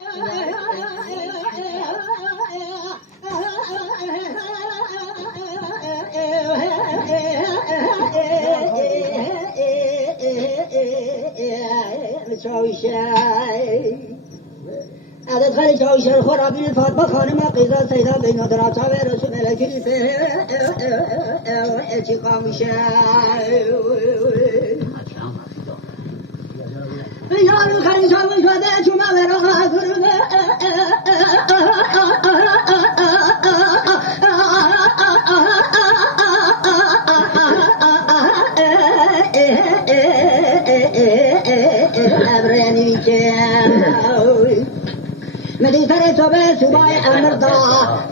عدد خالی چاوشر خورابی فاطمه خانم قیزا سیدا بین درا چاوه رسول ملکی چی قاموشه یارو خالی چاوش وده چوما ورا گروه ابرانی که مدیتر صبح صبح امردا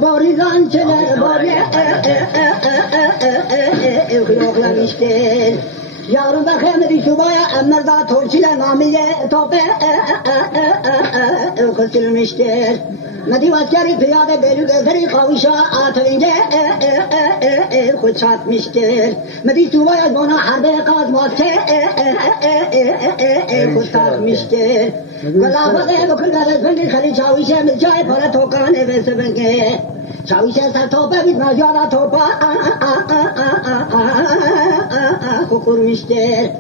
باریزان چنر باری خیوخلا میشتر یارون بخیر مدی صبح امردا تورچیل نامیه توپه خسکل میشتر مدی واسکری پیاده بیلو گذری خویشا آتوینجه خود شاد میشتر مدی صبح از بانا حربه قاز ماسکه خود شاد میشتر گلابه بکل گرز بندی خلی چاویشه ملچای پالا توکانه ویسه بنگه چاویشه سر توپه بید ناجارا توپا خکور میشتر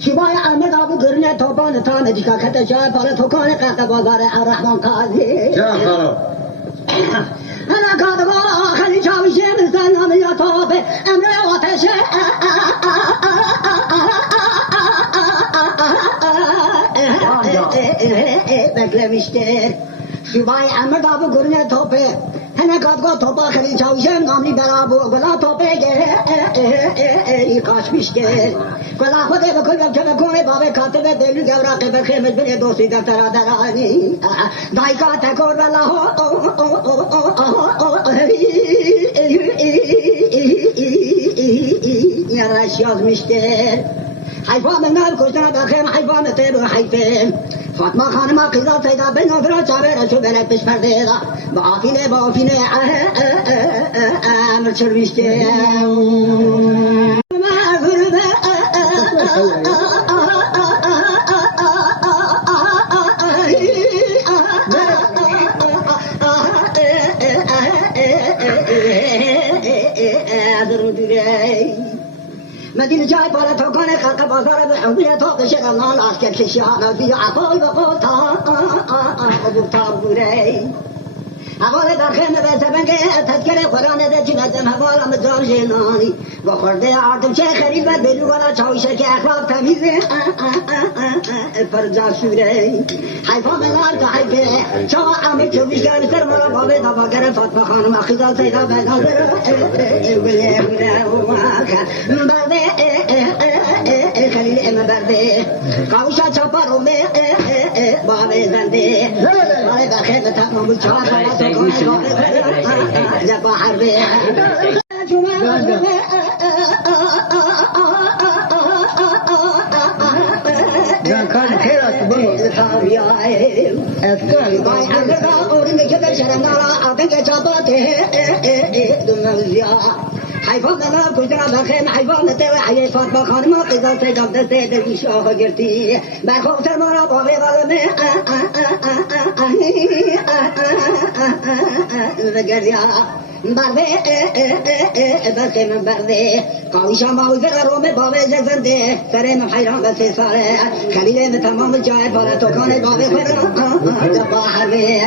شبای احمد آبو گرنه توپان تامه دیکا کتا چای پالا توکانه قطع بازار الرحمن قاضی انا کادگا خلی چاویشه ملسن نامی را توپه امره آتشه beklemiştir. Şubay emir dabı gurne tope. Hene kadgo topa khali çavşem namli berabu gula tope ge kaçmıştır. Gula khode bekul gavçeme kone babe katebe delu gavraqe bekhemet bine dosti deftera derani. Dayka tekor lahu yaraş yazmıştır. حیفا من نال کشتن بخیم حیفا متیب و حیفیم فاطمه خانم قیزا سیدا بین آفرا چاوه رشو بلد پیش پرده دا با آفینه امر چرویشته مدينة جاي بالا توكاني خلق بازار بحضية توق شغلنا العسكر كشيانا في عقاي وقول أبو طابوري أقول داخل بسبنك تذكر قرآن ذا جنازم هوالا مزار جناني وخرد عردم شيخ خريب بلو ولا شاوشك أخلاق تميز فرجا سوري حيفا من الارض حيفا شوا عمي شويش كان سر مرا بابي دابا كره فاطمة خانم أخيزا سيدا بناظر برده خليل إما برده قاوشا چاپارو میں بابي زنده بابي داخل تمام بچار جبا حربي جان كان خير أصبر أذكر باي أذكر أورين كذا شرمنا أبنك جابته دمزيا حيفا لنا كجنا بخيم حيفا متوي حي فاطمة خانم قيزا سيدم دسته دشاه گرتی برخوب سر مرا بابي غلمه وگریا برده بخيم برده قاوشا ماوزر رومه بابي جزنده سرم حيران بسي ساره خليل تمام جاي بالا توكان بابي خدا جبا حربي